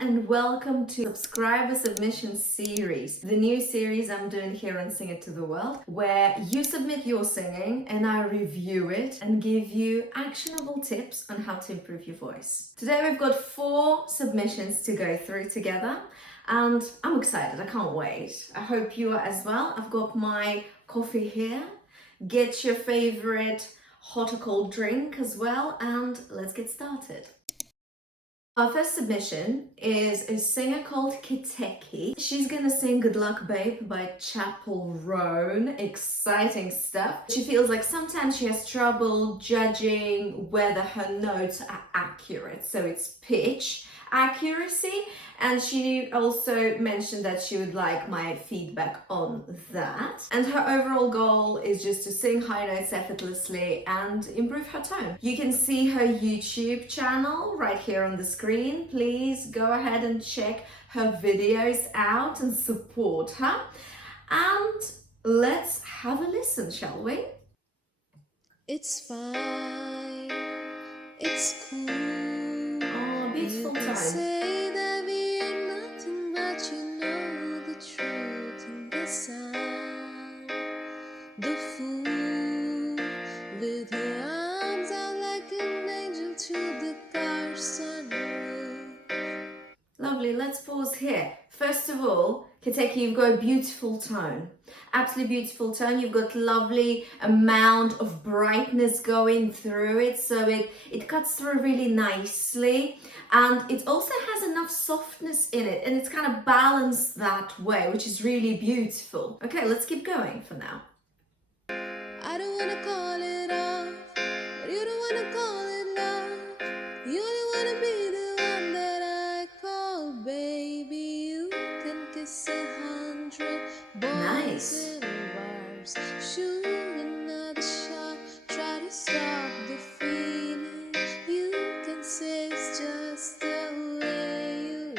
and welcome to Subscriber Submission Series, the new series I'm doing here on Sing It to the World, where you submit your singing and I review it and give you actionable tips on how to improve your voice. Today we've got 4 submissions to go through together and I'm excited, I can't wait. I hope you are as well. I've got my coffee here. Get your favorite hot or cold drink as well and let's get started. Our first submission is a singer called Keteki. She's gonna sing Good Luck Babe by Chapel Roan. Exciting stuff. She feels like sometimes she has trouble judging whether her notes are accurate. So it's pitch accuracy. And she also mentioned that she would like my feedback on that. And her overall goal is just to sing high notes effortlessly and improve her tone. You can see her YouTube channel right here on the screen. Please go ahead and check her videos out and support her. And let's have a listen, shall we? It's fine, it's cool. Oh, beautiful tone. Say that we are nothing, but you know the truth in the sound. The fool with her arms out like an angel to the car sunroof. Lovely, let's pause here. First of all, Keteki, you've got a beautiful tone. Absolutely beautiful tone. You've got lovely amount of brightness going through it, so it cuts through really nicely. And it also has enough softness in it, and it's kind of balanced that way, which is really beautiful. Okay, let's keep going for now. I don't wanna call it off, but you don't wanna call it love. You only wanna be the one that I call baby. You can kiss 100 boys Nice. in bars, shoot another shot, try to stop the feeling. You can say it's just the way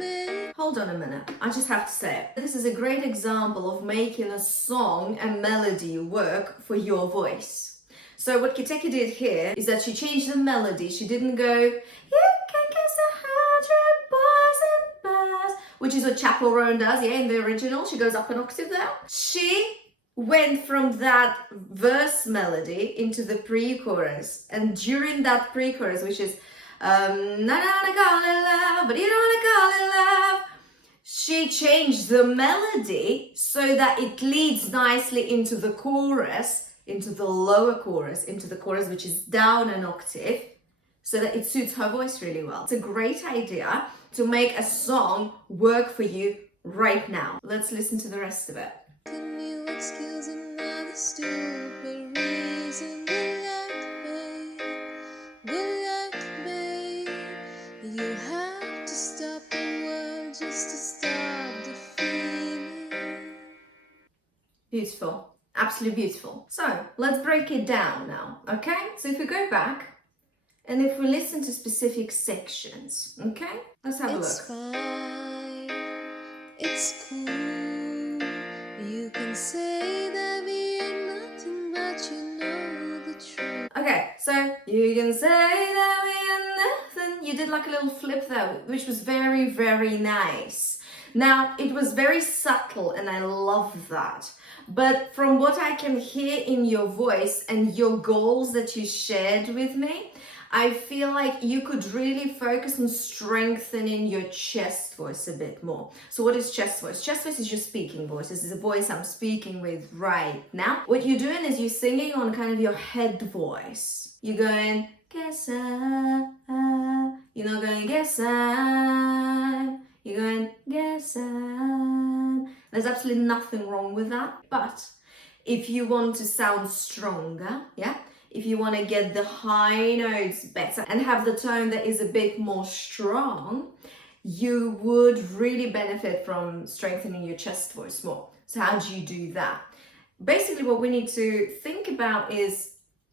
you are. Hold on a minute, I just have to say it. This is a great example of making a song and melody work for your voice. So what Keteki did here is that she changed the melody. She didn't go, you can kiss 100 boys and bars, which is what Chapel Roan does, yeah, in the original. She goes up an octave there. She went from that verse melody into the pre-chorus. And during that pre-chorus, which is, I don't wanna call it love, but you don't wanna call it love, she changed the melody so that it leads nicely into the chorus, into the lower chorus, into the chorus which is down an octave, so that it suits her voice really well. It's a great idea to make a song work for you right now. Let's listen to the rest of it. Can you excuse another stupid reason? Good luck, babe. You have to stop the world just to stop the feeling. Beautiful, absolutely beautiful. So let's break it down now, okay? So if we go back and if we listen to specific sections, okay? Let's have a It's look. fine, it's cool. You can say that we are nothing, but you know the truth. Okay, so you can say that we are nothing. You did like a little flip there, which was very, very nice. Now, it was very subtle and I love that. But from what I can hear in your voice and your goals that you shared with me, I feel like you could really focus on strengthening your chest voice a bit more. So what is chest voice? Chest voice is your speaking voice. This is the voice I'm speaking with right now. What you're doing is you're singing on kind of your head voice. You're going, guess I, you're not going, guess I, you're going, guess I. There's absolutely nothing wrong with that. But if you want to sound stronger, yeah, if you want to get the high notes better and have the tone that is a bit more strong, you would really benefit from strengthening your chest voice more. So how do you do that? Basically, what we need to think about is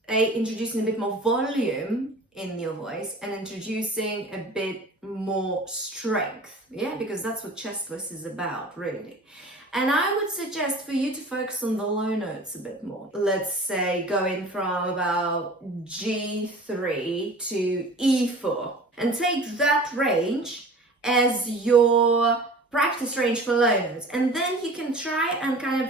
introducing a bit more volume in your voice and introducing a bit more strength, yeah, because that's what chest voice is about, really. And I would suggest for you to focus on the low notes a bit more. Let's say going from about G3 to E4. and take that range as your practice range for low notes. And then you can try and kind of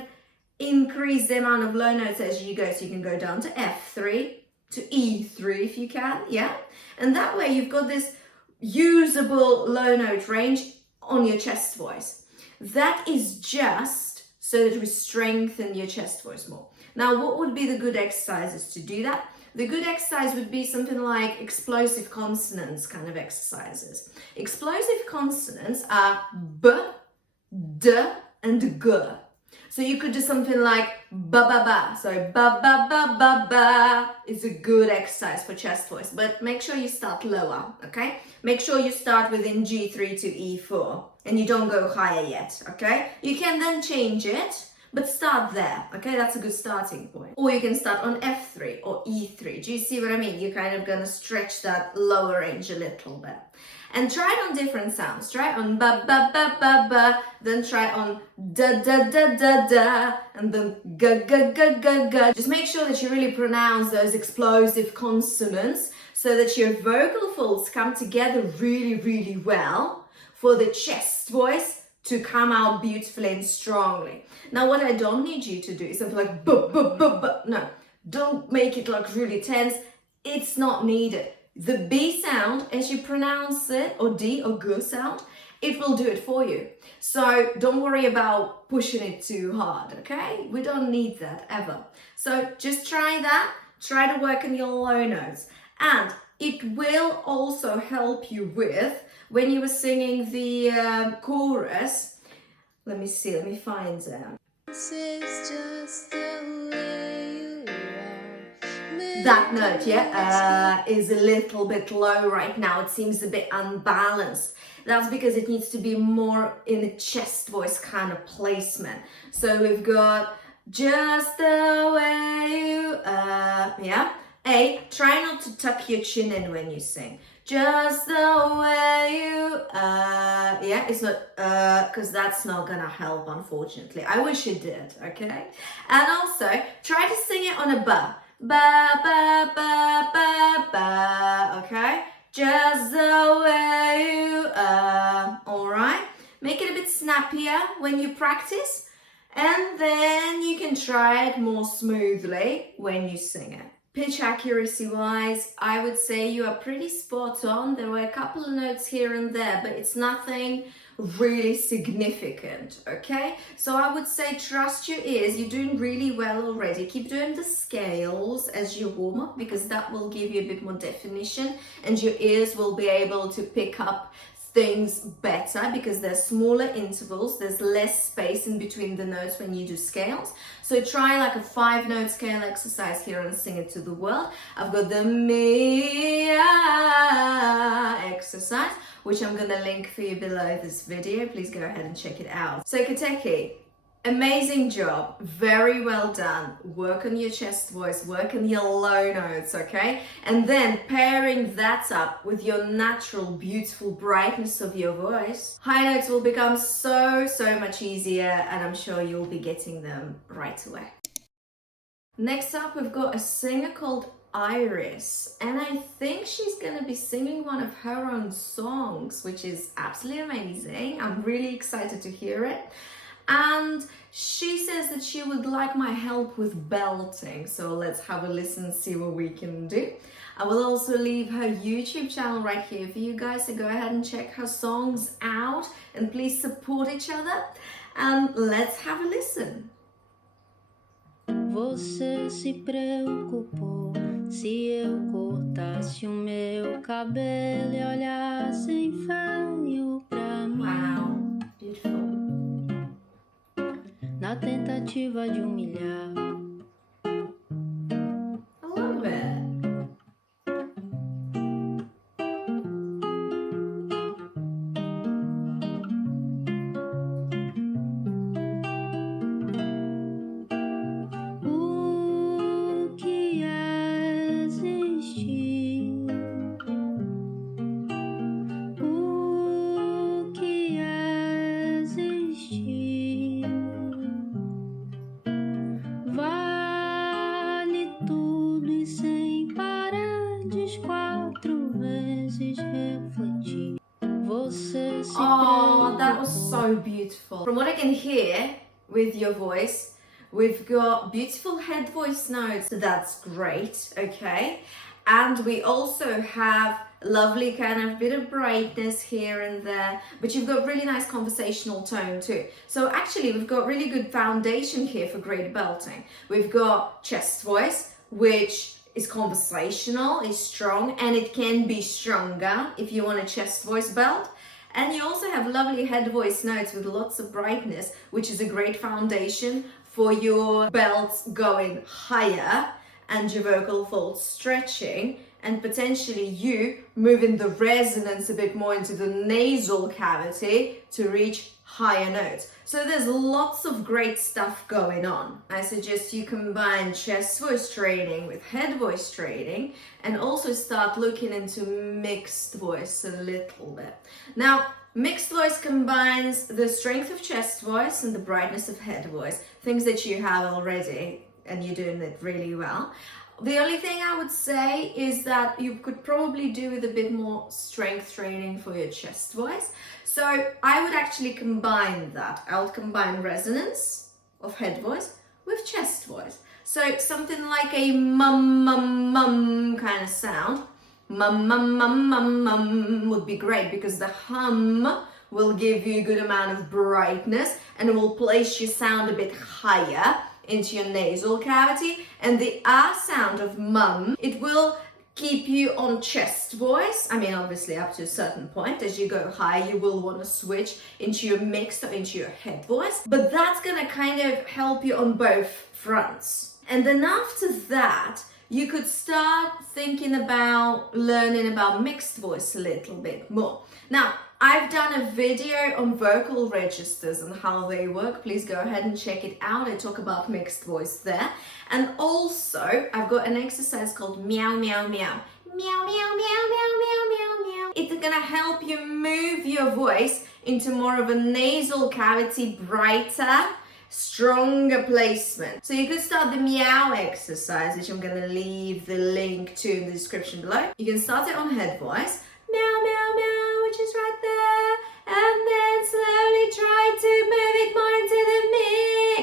increase the amount of low notes as you go. So you can go down to F3, to E3 if you can, yeah? And that way you've got this usable low note range on your chest voice. That is just so that we strengthen your chest voice more. Now, what would be the good exercises to do that? The good exercise would be something like explosive consonants kind of exercises. Explosive consonants are B, D, and G. So you could do something like ba ba ba. So ba ba ba ba ba is a good exercise for chest voice, but make sure you start lower, okay? Make sure you start within G3 to E4 and you don't go higher yet, okay? You can then change it, but start there, okay? That's a good starting point. Or you can start on F3 or E3. Do you see what I mean? You're kind of gonna stretch that lower range a little bit. And try it on different sounds. Try it on ba ba ba ba ba, then try it on da da da da da, and then ga ga ga ga ga. Just make sure that you really pronounce those explosive consonants so that your vocal folds come together really, really well for the chest voice to come out beautifully and strongly. Now, what I don't need you to do is something like bu bu bu bu. No, don't make it like really tense. It's not needed. The B sound, as you pronounce it, or D or G sound, it will do it for you. So don't worry about pushing it too hard, okay? We don't need that ever. So just try that. Try to work on your low notes. And it will also help you with, when you were singing the chorus, let me see, let me find them. This is just the way you are. That note, yeah, is a little bit low right now. It seems a bit unbalanced. That's because it needs to be more in a chest voice kind of placement. So we've got just the way you are, yeah? A, try not to tuck your chin in when you sing. Just the way you are, yeah? It's not, because that's not gonna help, unfortunately. I wish it did, okay? And also, try to sing it on a ba. Ba, ba, ba, ba, ba, okay? Just the way you are, all right? Make it a bit snappier when you practice, and then you can try it more smoothly when you sing it. Pitch accuracy wise, I would say you are pretty spot on. There were a couple of notes here and there, but it's nothing really significant, okay? So I would say trust your ears. You're doing really well already. Keep doing the scales as you warm up, because that will give you a bit more definition and your ears will be able to pick up things better because there's smaller intervals, there's less space in between the notes when you do scales. So try like a 5-note scale exercise here and sing it to the world. I've got the Mia exercise, which I'm gonna link for you below this video. Please go ahead and check it out. So Keteki, amazing job, very well done. Work on your chest voice, work on your low notes, okay? And then pairing that up with your natural, beautiful brightness of your voice, high notes will become so much easier, and I'm sure you'll be getting them right away. Next up, we've got a singer called Iris, and I think she's gonna be singing one of her own songs, which is absolutely amazing. I'm really excited to hear it. And she says that she would like my help with belting, so let's have a listen and see what we can do. I will also leave her YouTube channel right here for you guys, so go ahead and check her songs out and please support each other, and let's have a listen. Você se preocupou se eu cortasse o meu cabelo e olhasse em feio pra mim. Wow, beautiful. Na tentativa de humilhar. I love it. O que é existir? O que é existir? Oh, that was so beautiful. From what I can hear with your voice, we've got beautiful head voice notes. So that's great, okay? And we also have lovely kind of bit of brightness here and there, but you've got really nice conversational tone too. So actually we've got really good foundation here for great belting. We've got chest voice, which is conversational, is strong, and it can be stronger if you want a chest voice belt. And you also have lovely head voice notes with lots of brightness, which is a great foundation for your belts going higher and your vocal folds stretching, and potentially you moving the resonance a bit more into the nasal cavity to reach higher notes. So there's lots of great stuff going on. I suggest you combine chest voice training with head voice training, and also start looking into mixed voice a little bit. Now, mixed voice combines the strength of chest voice and the brightness of head voice, things that you have already and you're doing it really well. The only thing I would say is that you could probably do with a bit more strength training for your chest voice. So I would actually combine that. I would combine resonance of head voice with chest voice. So something like a mum, mum, mum kind of sound. Mum, mum, mum, mum, mum would be great because the hum will give you a good amount of brightness and it will place your sound a bit higher into your nasal cavity. And the ah sound of mum, it will keep you on chest voice. I mean, obviously up to a certain point. As you go high, you will want to switch into your mixed or into your head voice, but that's gonna kind of help you on both fronts. And then after that, you could start thinking about learning about mixed voice a little bit more. Now, I've done a video on vocal registers and how they work. Please go ahead and check it out. I talk about mixed voice there. And also, I've got an exercise called meow, meow, meow. Meow, meow, meow, meow, meow, meow, meow. It's gonna help you move your voice into more of a nasal cavity, brighter, stronger placement. So you could start the meow exercise, which I'm gonna leave the link to in the description below. You can start it on head voice. Meow, meow, meow, which is right there. And then slowly try to move it more into the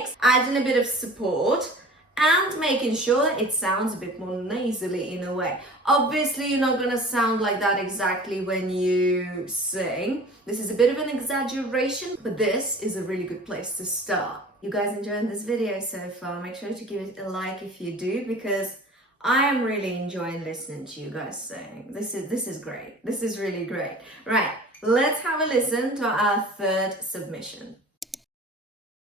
mix. Adding a bit of support and making sure that it sounds a bit more nasally in a way. Obviously, you're not gonna sound like that exactly when you sing. This is a bit of an exaggeration, but this is a really good place to start. You guys enjoying this video so far? Make sure to give it a like if you do, because I am really enjoying listening to you guys sing. This is great. This is really great. Right, let's have a listen to our third submission.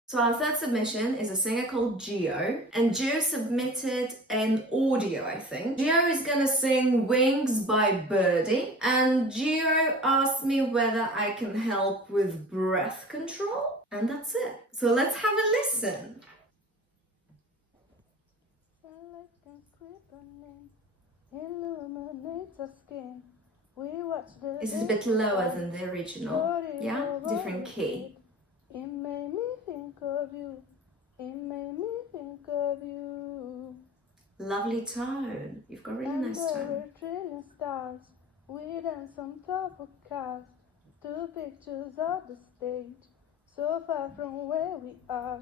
So our third submission is a singer called Gio, and Gio submitted an audio, I think. Gio is gonna sing Wings by Birdie, and Gio asked me whether I can help with breath control, and that's it. So let's have a listen. This is a bit lower than the original, yeah? Different key. It made me think of you. It made me think of you. Lovely tone. You've got really nice tone. There were trillion stars. We danced on top of cars. Two pictures of the stage. So far from where we are.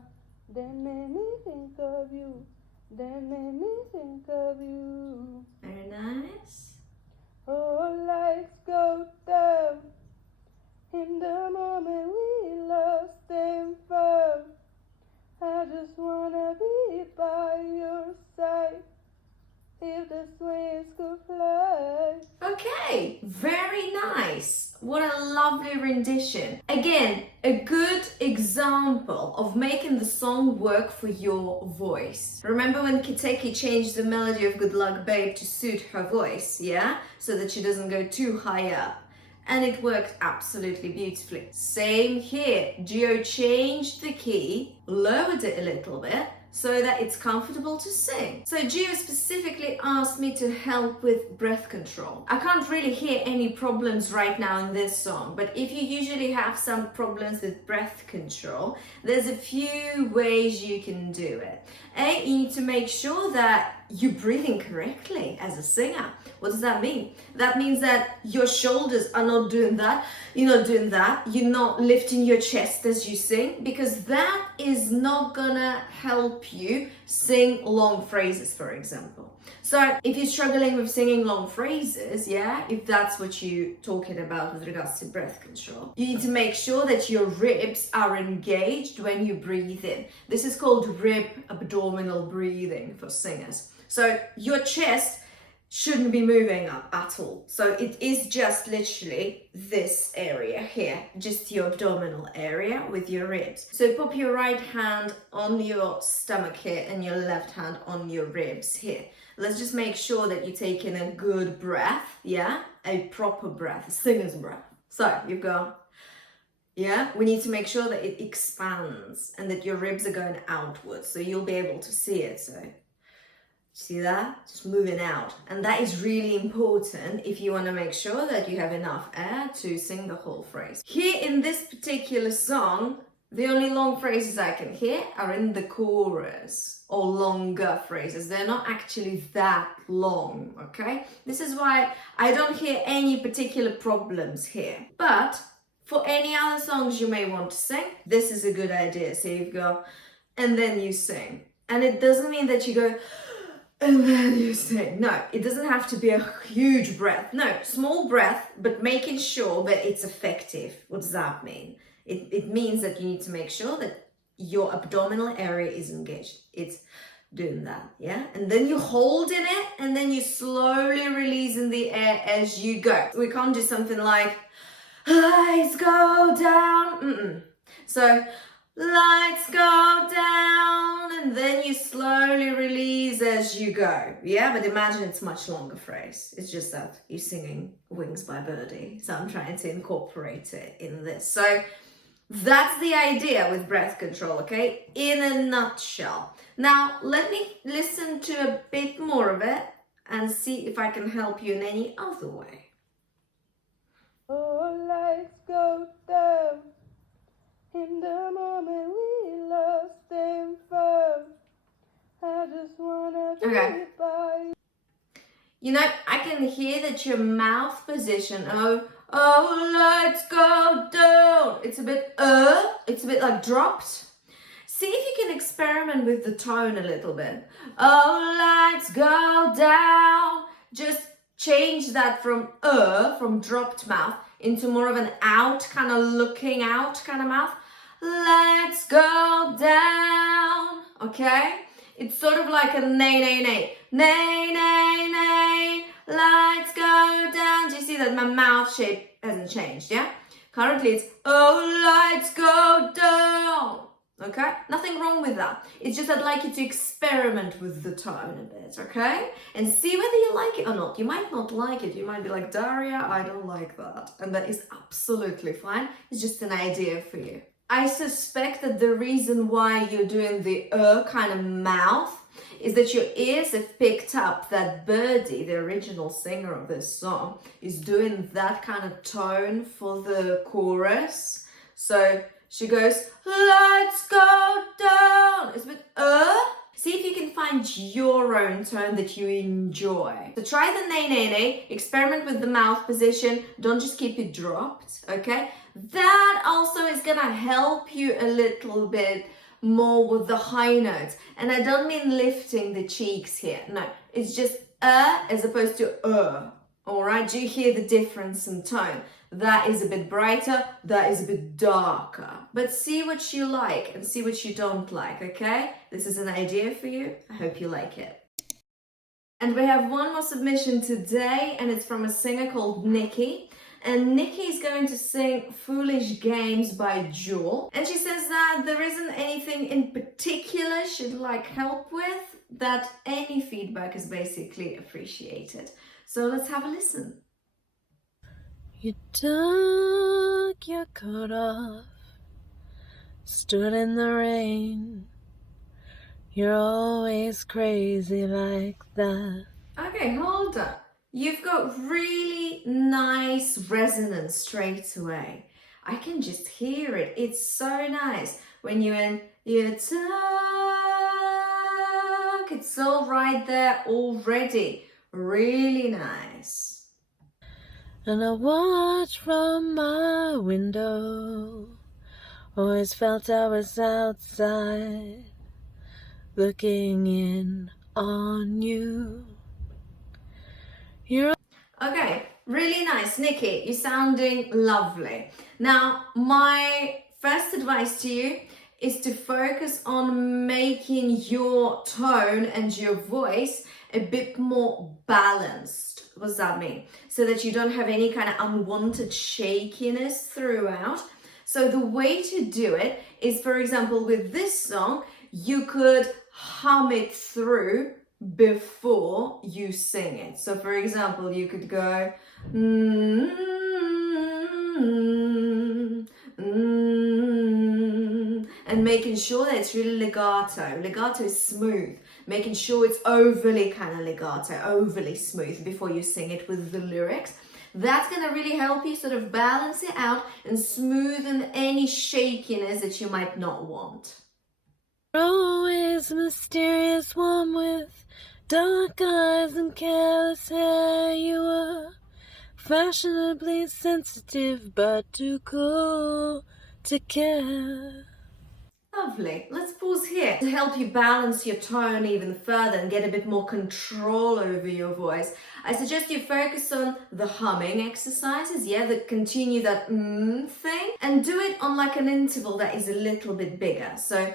They made me think of you. They made me think of you. Very nice. Oh, lights go down. In the moment we lost and found. I just wanna be by your side. If the swings could fly. Okay, very nice. What a lovely rendition. Again, a good example of making the song work for your voice. Remember when Keteki changed the melody of Good Luck Babe to suit her voice, yeah? So that she doesn't go too high up. And it worked absolutely beautifully. Same here. Gio changed the key, lowered it a little bit, so that it's comfortable to sing. So Gio specifically asked me to help with breath control. I can't really hear any problems right now in this song, but if you usually have some problems with breath control, there's a few ways you can do it. You need to make sure that you're breathing correctly as a singer. What does that mean? That means that your shoulders are not doing that. You're not doing that. You're not lifting your chest as you sing, because that is not gonna help you sing long phrases, for example. So if you're struggling with singing long phrases, yeah, if that's what you're talking about with regards to breath control, you need to make sure that your ribs are engaged when you breathe in. This is called rib abdominal breathing for singers. So your chest shouldn't be moving up at all. So it is just literally this area here, just your abdominal area with your ribs. So pop your right hand on your stomach here and your left hand on your ribs here. Let's just make sure that you're taking a good breath, yeah? A proper breath, a singer's breath. So you've got, yeah, we need to make sure that it expands and that your ribs are going outwards, so you'll be able to see it. So see that? Just moving out. And that is really important if you want to make sure that you have enough air to sing the whole phrase. Here in this particular song, the only long phrases I can hear are in the chorus, or longer phrases. They're not actually that long, okay? This is why I don't hear any particular problems here. But for any other songs you may want to sing, this is a good idea. So you go, and then you sing. And it doesn't mean that you go, and then you sing. No, it doesn't have to be a huge breath. No, small breath, but making sure that it's effective. What does that mean? It means that you need to make sure that your abdominal area is engaged. It's doing that, yeah? And then you hold in it, and then you slowly release in the air as you go. We can't do something like, lights go down. So, lights go down, and then you slowly release as you go. Yeah, but imagine it's much longer phrase. It's just that you're singing Wings by Birdie. So I'm trying to incorporate it in this. So that's the idea with breath control, okay? In a nutshell. Now, let me listen to a bit more of it and see if I can help you in any other way. Oh, lights go down. In the moment we lost them firm. I just wanna be by you. You know, I can hear that your mouth position, lights go down. It's a bit like dropped. See if you can experiment with the tone a little bit. Oh, lights go down. Just change that from dropped mouth into more of an out, kind of looking out kind of mouth. Lights go down, okay? It's sort of like a nay, nay, nay. Nay, nay, nay, lights go down. Do you see that my mouth shape hasn't changed, yeah? Currently it's, oh, lights go down, okay? Nothing wrong with that. It's just I'd like you to experiment with the tone a bit, okay? And see whether you like it or not. You might not like it. You might be like, Daria, I don't like that. And that is absolutely fine. It's just an idea for you. I suspect that the reason why you're doing the kind of mouth is that your ears have picked up that Birdie, the original singer of this song, is doing that kind of tone for the chorus. So she goes, lights go down. It's a bit See if you can find your own tone that you enjoy. So try the nay, nay, nay. Experiment with the mouth position. Don't just keep it dropped, okay? That also is gonna help you a little bit more with the high notes. And I don't mean lifting the cheeks here. No, it's just as opposed to all right, do you hear the difference in tone? That is a bit brighter, that is a bit darker. But see what you like and see what you don't like, okay? This is an idea for you. I hope you like it. And we have one more submission today, and it's from a singer called Nikki. And Nikki is going to sing Foolish Games by Jewel. And she says that there isn't anything in particular she'd like help with, that any feedback is basically appreciated. So let's have a listen. You took your coat off, stood in the rain. You're always crazy like that. Okay, hold on. You've got really nice resonance straight away. I can just hear it. It's so nice when you took look, it's all right there already. Really nice. And I watched from my window, always felt I was outside, looking in on you. You're Okay, really nice. Nikki, you're sounding lovely. Now, my first advice to you is to focus on making your tone and your voice a bit more balanced. What does that mean? So that you don't have any kind of unwanted shakiness throughout. So the way to do it is, for example, with this song, you could hum it through before you sing it. So for example, you could go and making sure that it's really legato. Legato is smooth. Making sure it's overly kind of legato, overly smooth before you sing it with the lyrics. That's going to really help you sort of balance it out and smoothen any shakiness that you might not want. always a mysterious one with dark eyes and careless hair. You were fashionably sensitive but too cool to care. Lovely. Let's pause here to help you balance your tone even further and get a bit more control over your voice. I suggest you focus on the humming exercises, that continue that thing, and do it on like an interval that is a little bit bigger. So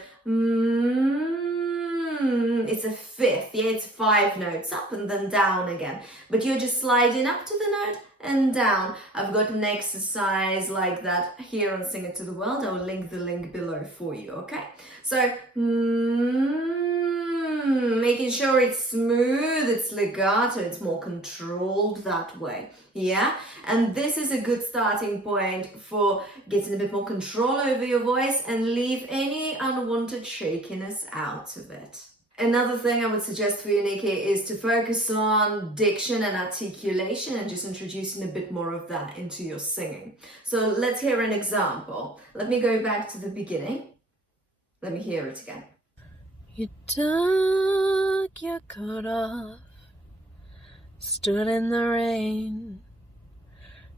it's a fifth, it's 5 notes up and then down again, but you're just sliding up to the note and down. I've got an exercise like that here on Sing It to the World. I'll link the link below for you, okay? So, making sure it's smooth, it's legato, it's more controlled that way, And this is a good starting point for getting a bit more control over your voice and leave any unwanted shakiness out of it. Another thing I would suggest for you, Nikki, is to focus on diction and articulation and just introducing a bit more of that into your singing. So let's hear an example. Let me go back to the beginning. Let me hear it again. You took your coat off, stood in the rain.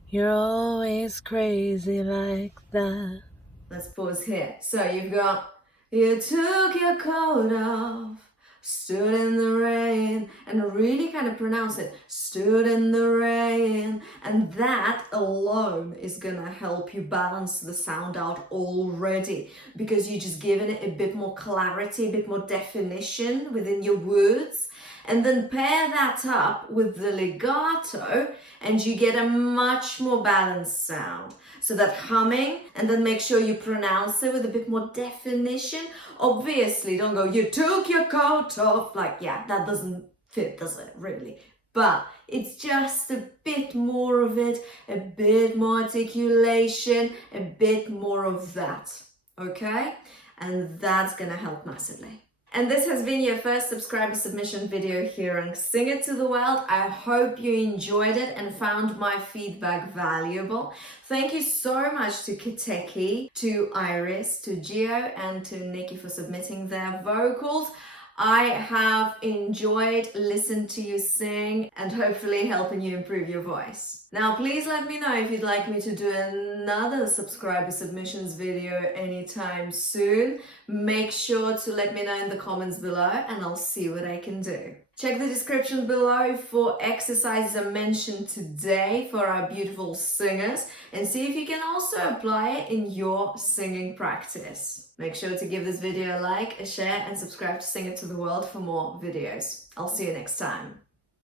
You're always crazy like that. Let's pause here. So you've got, you took your coat off, stood in the rain, and really kind of pronounce it, stood in the rain. And that alone is gonna help you balance the sound out already, because you're just giving it a bit more clarity, a bit more definition within your words. And then pair that up with the legato and you get a much more balanced sound. So that humming, and then make sure you pronounce it with a bit more definition. Obviously, don't go, you took your coat off. Like, that doesn't fit, does it, really? But it's just a bit more of it, a bit more articulation, a bit more of that, okay? And that's gonna help massively. And this has been your first subscriber submission video here on Sing It to the World. I hope you enjoyed it and found my feedback valuable. Thank you so much to Keteki, to Iris, to Gio, and to Nikki for submitting their vocals. I have enjoyed listening to you sing and hopefully helping you improve your voice. Now, please let me know if you'd like me to do another subscriber submissions video anytime soon. Make sure to let me know in the comments below and I'll see what I can do. Check the description below for exercises I mentioned today for our beautiful singers and see if you can also apply it in your singing practice. Make sure to give this video a like, a share and subscribe to Sing It to the World for more videos. I'll see you next time.